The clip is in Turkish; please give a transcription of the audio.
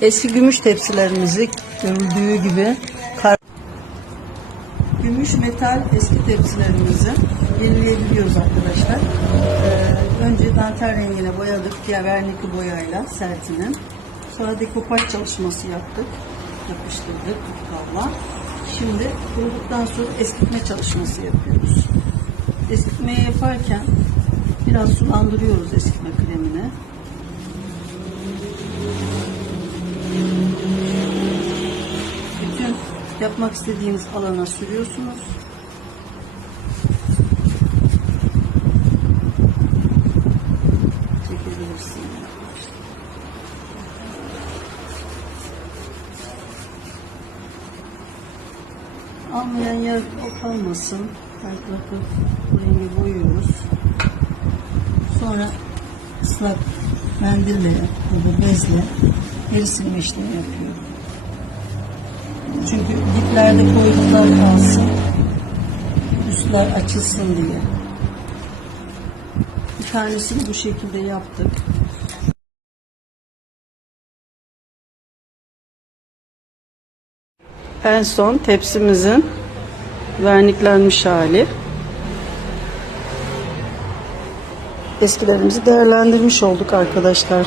Eski gümüş tepsilerimizi görüldüğü gibi gümüş metal eski tepsilerimizi yenileyebiliyoruz arkadaşlar. Ee, önce dantel rengine boyadık diğer vernikli boyayla sertinin. Sonra dekopaj çalışması yaptık. Yapıştırdık tutkalla. Şimdi kuruduktan sonra eskitme çalışması yapıyoruz. Eskitmeyi yaparken biraz sulandırıyoruz eskitme kremini. Yapmak istediğiniz alana sürüyorsunuz. Çekebilirsin. Almayan yer kalmasın. Her tarafı rengi boyuyoruz. Sonra ıslak mendille ya da bezle geri silme işlemi yapıyorum. Çünkü diplerde koyduklar kalsın. Üstler açılsın diye. Bir tanesini bu şekilde yaptık. En son tepsimizin verniklenmiş hali. Eskilerimizi değerlendirmiş olduk arkadaşlar.